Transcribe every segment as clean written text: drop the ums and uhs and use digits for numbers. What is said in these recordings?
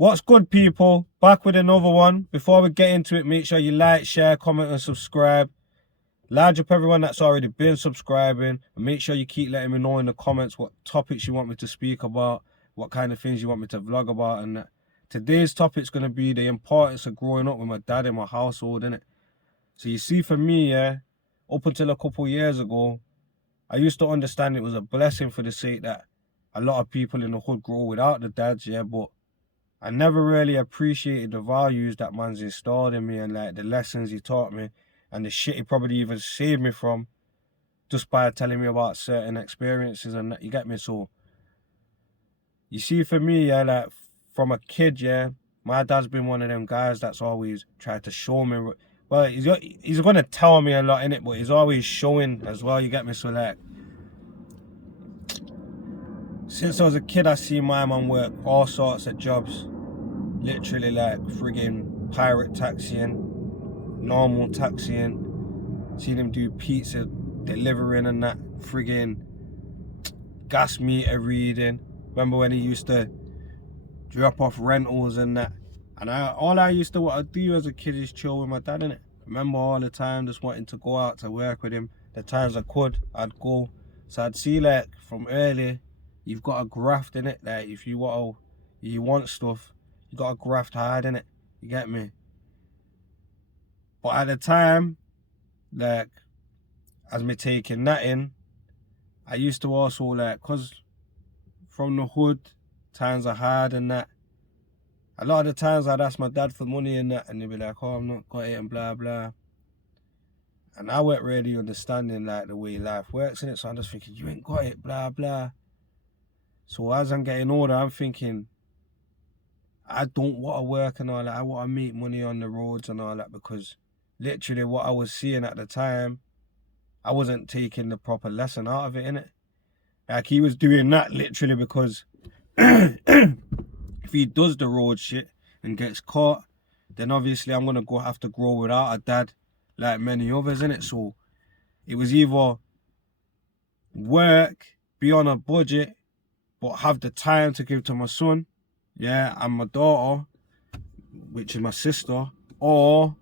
What's good, people? Back with another one. Before we get into it, make sure you like, share, comment, and subscribe. Large up everyone that's already been subscribing, and make sure you keep letting me know in the comments what topics you want me to speak about, what kind of things you want me to vlog about, and that. Today's topic's going to be the importance of growing up with my dad in my household, innit? So you see, for me, yeah, up until a couple of years ago, I used to understand it was a blessing for the sake that a lot of people in the hood grow without the dads, yeah, but I never really appreciated the values that man's installed in me, and like the lessons he taught me and the shit he probably even saved me from just by telling me about certain experiences and that, you get me? So you see, for me, yeah, like from a kid, yeah, my dad's been one of them guys that's always tried to show me. Well, he's gonna tell me a lot in it, but he's always showing as well, you get me? So like, since I was a kid, I see my mum work all sorts of jobs. Literally like friggin' pirate taxiing, normal taxiing, seen him do pizza delivering and that, friggin' gas meter reading. Remember when he used to drop off rentals and that? And all I used to want to do as a kid is chill with my dad, innit? Remember all the time just wanting to go out to work with him. The times I could, I'd go. So I'd see like from early, you've got to graft in it. Like if you want stuff, you got to graft hard in it. You get me? But at the time, like, as me taking that in, I used to also like, cause from the hood, times are hard and that. A lot of the times I'd ask my dad for money and that, and he'd be like, oh, I'm not got it and blah, blah. And I weren't really understanding like the way life works in it. So I'm just thinking, you ain't got it, blah, blah. So as I'm getting older, I'm thinking, I don't want to work and all that. I want to make money on the roads and all that, because literally what I was seeing at the time, I wasn't taking the proper lesson out of it, innit? Like he was doing that literally because if he does the road shit and gets caught, then obviously I'm gonna have to grow without a dad like many others, innit? So it was either work, be on a budget, but have the time to give to my son, yeah, and my daughter, which is my sister, or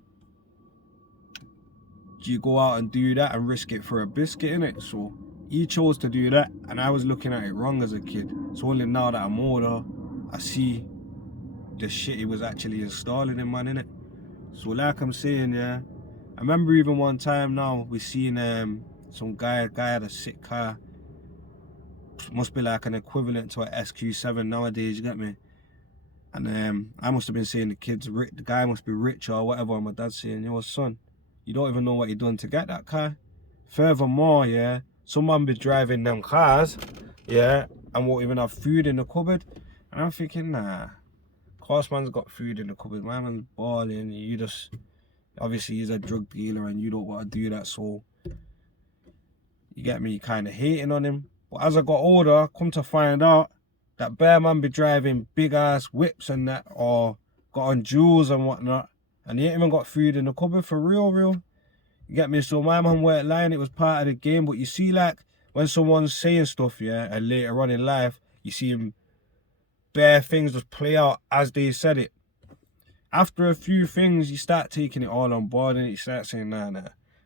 you go out and do that and risk it for a biscuit, innit? So he chose to do that, and I was looking at it wrong as a kid. So only now that I'm older, I see the shit he was actually installing in man, innit? So like I'm saying, yeah, I remember even one time now, we seen some guy had a sick car. Must be like an equivalent to an SQ7 nowadays, you get me? And I must have been saying the guy must be rich or whatever, and my dad's saying, yo son, you don't even know what you done to get that car. Furthermore, yeah, someone be driving them cars, yeah, and won't even have food in the cupboard. And I'm thinking, nah, of course man's got food in the cupboard, my man's balling, you just, obviously he's a drug dealer and you don't want to do that, so you get me, kind of hating on him. But as I got older, come to find out that bear man be driving big ass whips and that, or got on jewels and whatnot, and he ain't even got food in the cupboard for real. You get me? So my man weren't lying, it was part of the game. But you see, like, when someone's saying stuff, yeah, and later on in life, you see him, bare things just play out as they said it. After a few things, you start taking it all on board, and you start saying, nah,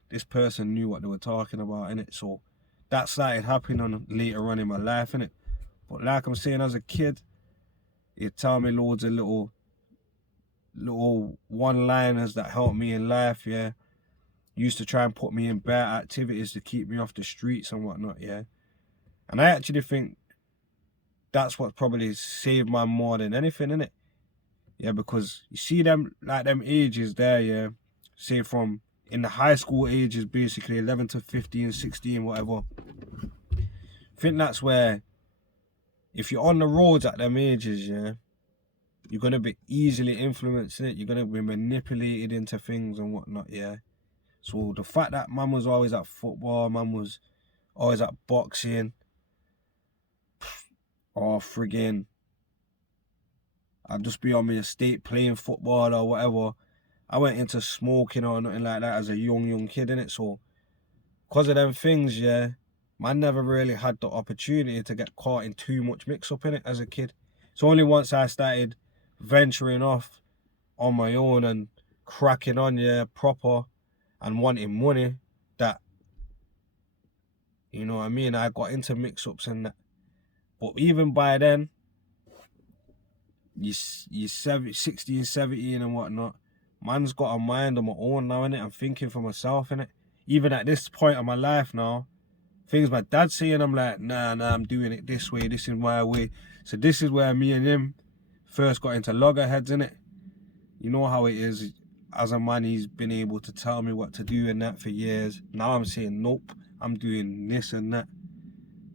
this person knew what they were talking about, innit? So that started happening on later on in my life, innit? But like I'm saying, as a kid, he'd tell me loads of little one-liners that helped me in life, yeah. Used to try and put me in better activities to keep me off the streets and whatnot, yeah. And I actually think that's what probably saved man more than anything, innit? Yeah, because you see them, like them ages there, yeah, say from in the high school ages, basically 11 to 15, 16, whatever. I think that's where, if you're on the roads at them ages, yeah, you're going to be easily influenced, innit? You're going to be manipulated into things and whatnot, yeah. So the fact that man was always at football, man was always at boxing, or friggin', I'd just be on my estate playing football or whatever. I went into smoking or nothing like that as a young kid, innit? So because of them things, yeah, man never really had the opportunity to get caught in too much mix-up in it as a kid. It's only once I started venturing off on my own and cracking on, yeah, proper, and wanting money, that, you know what I mean, I got into mix-ups and that. But even by then, you 16, 17 and whatnot, man's got a mind of my own now, innit? I'm thinking for myself, innit? Even at this point of my life now, things my dad's saying, I'm like, nah, I'm doing it this way, this is my way. So this is where me and him first got into loggerheads, innit? You know how it is. As a man, he's been able to tell me what to do and that for years. Now I'm saying, nope, I'm doing this and that.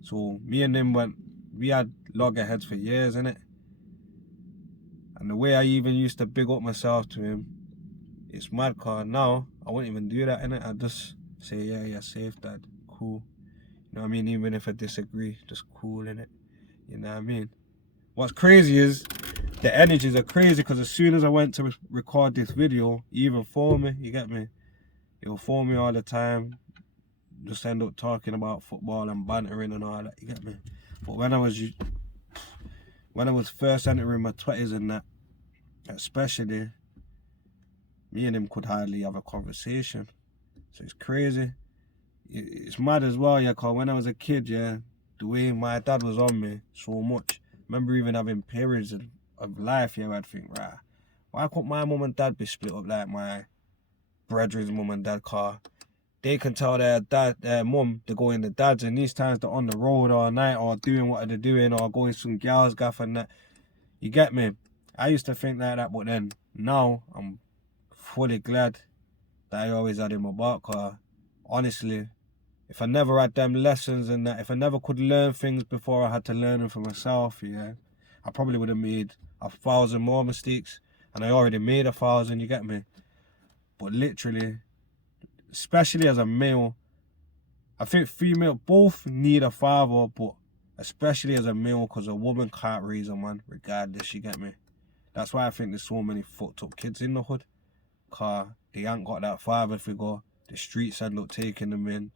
So me and him we had loggerheads for years, innit? And the way I even used to big up myself to him, it's mad, cause now I wouldn't even do that, innit? I just say, yeah, safe, dad, cool. You know what I mean? Even if I disagree, just cool, innit? You know what I mean? What's crazy is the energies are crazy, because as soon as I went to record this video, he even phoned me, you get me? He'll phone me all the time, just end up talking about football and bantering and all that, you get me? But when I was first entering my 20s and that, especially, me and him could hardly have a conversation. So it's crazy. It's mad as well, yeah, because when I was a kid, yeah, the way my dad was on me so much. I remember even having periods of life, yeah, where I'd think, right, why couldn't my mum and dad be split up like my brethren's mum and dad? Car they can tell their mum they're going to dads, and these times they're on the road all night or doing what they're doing or going some girls gaff and that. You get me? I used to think like that, but then now I'm fully glad that I always had him about, cause honestly, if I never had them lessons and that, if I never could learn things before I had to learn them for myself, yeah, I probably would have made 1,000 more mistakes, and I already made 1,000, you get me? But literally, especially as a male, I think female both need a father, but especially as a male, because a woman can't raise a man regardless, you get me? That's why I think there's so many fucked up kids in the hood, cause they ain't got that father figure. The streets end up taking them in,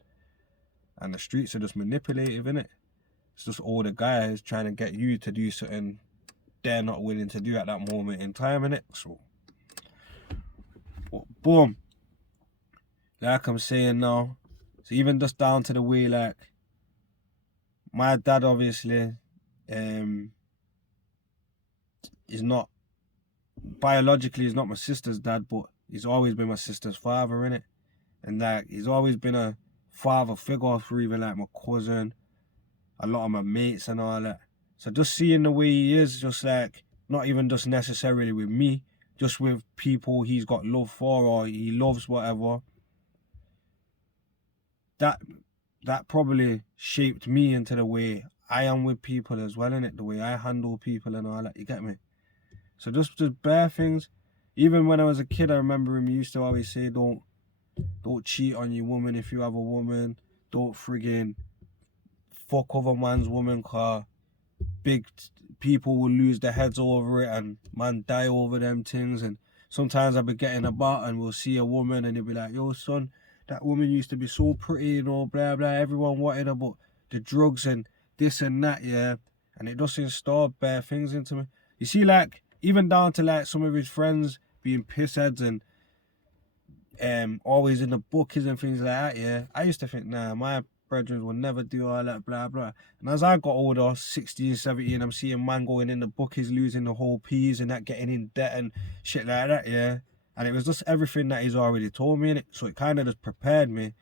and the streets are just manipulative, innit? It's just all the guys trying to get you to do something they're not willing to do at that moment in time, innit? So, boom. Like I'm saying now, so even just down to the way, like, my dad obviously is not, biologically he's not my sister's dad, but he's always been my sister's father, innit? And like, he's always been a father figure for even like my cousin, a lot of my mates and all that. So just seeing the way he is, just like, not even just necessarily with me, just with people he's got love for or he loves, whatever, that probably shaped me into the way I am with people as well, innit? The way I handle people and all that, you get me? So just bare things. Even when I was a kid, I remember him used to always say, don't cheat on your woman if you have a woman. Don't friggin' fuck other man's woman, car big people will lose their heads over it and man die over them things. And sometimes I'll be getting about and we'll see a woman and they'll be like, yo son, that woman used to be so pretty, you know, blah blah, everyone wanted her, but the drugs and this and that, yeah. And it just installed bare things into me. You see, like, even down to like some of his friends being pissheads and always in the bookies and things like that, yeah. I used to think, nah, my brethren will never do all that, blah, blah. And as I got older, 16, 17, I'm seeing man going in the bookies, losing the whole peas and that, getting in debt and shit like that, yeah. And it was just everything that he's already told me, innit? So it kind of just prepared me.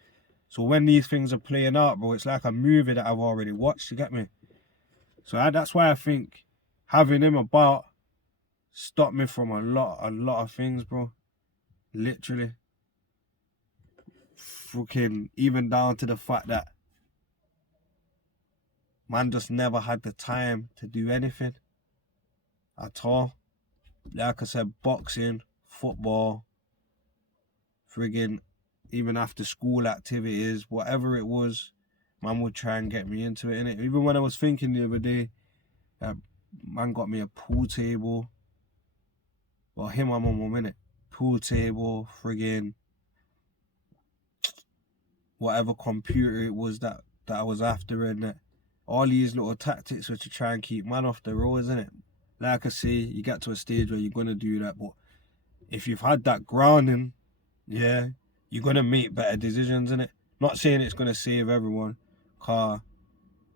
So when these things are playing out, bro, it's like a movie that I've already watched, you get me? So that's why I think having him about stopped me from a lot of things, bro. Literally. Fucking, even down to the fact that man just never had the time to do anything at all. Like I said, boxing, football, friggin', even after school activities, whatever it was, man would try and get me into it, innit? Even when I was thinking the other day, that man got me a pool table. Well, him and my mum, innit? Pool table, friggin', whatever computer it was that I was after, and that all these little tactics were to try and keep man off the road, isn't it? like I say, you get to a stage where you're gonna do that. But if you've had that grounding, yeah, you're gonna make better decisions in it. Not saying it's gonna save everyone, car.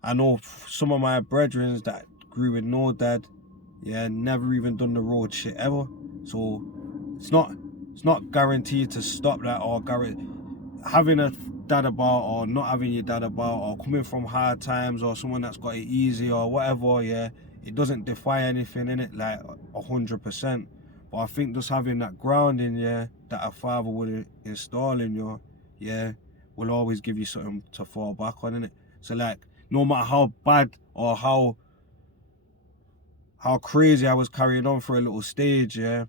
I know some of my brethren that grew with no dad, yeah, never even done the road shit ever. So it's not guaranteed to stop that, or having a dad about or not having your dad about, or coming from hard times, or someone that's got it easy or whatever, yeah, it doesn't defy anything in it, like 100%. But I think just having that grounding, yeah, that a father would install in you, yeah, will always give you something to fall back on in it. So like, no matter how bad or how crazy I was carrying on for a little stage, yeah,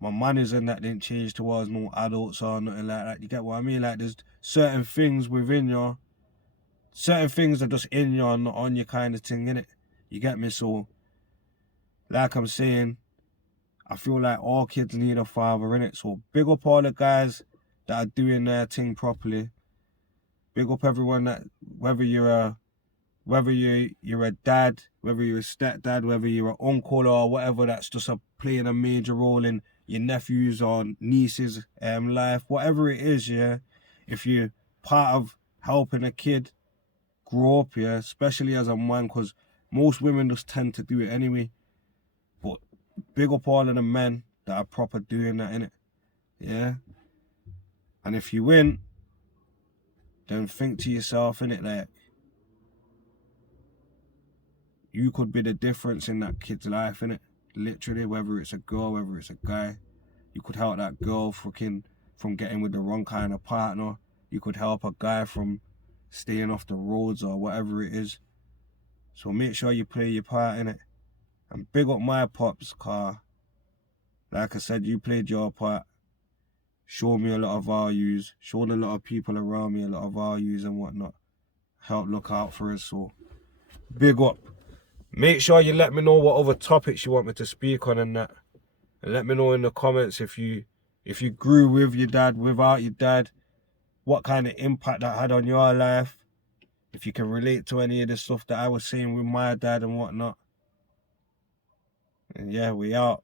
my manners and that didn't change towards no adults or nothing like that. You get what I mean? Like, there's certain things within you, certain things are just in you and not on you kind of thing, innit? You get me? So, like I'm saying, I feel like all kids need a father, innit? So, big up all the guys that are doing their thing properly. Big up everyone that, whether you're a dad, whether you're a stepdad, whether you're an uncle or whatever, that's just playing a major role in your nephew's or niece's life, whatever it is, yeah. If you're part of helping a kid grow up, yeah, especially as a man, because most women just tend to do it anyway. But big up all of the men that are proper doing that, innit? Yeah. And if you win, then think to yourself, innit, like, you could be the difference in that kid's life, innit? Literally, whether it's a girl, whether it's a guy. You could help that girl from getting with the wrong kind of partner. You could help a guy from staying off the roads or whatever it is. So make sure you play your part in it. And big up my pops, car. Like I said, you played your part. Showed me a lot of values. Showed a lot of people around me a lot of values and whatnot. Help look out for us. So big up. Make sure you let me know what other topics you want me to speak on and that. And let me know in the comments if you grew with your dad, without your dad, what kind of impact that had on your life. If you can relate to any of the stuff that I was saying with my dad and whatnot. And yeah, we out.